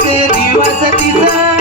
दिवस तिचा.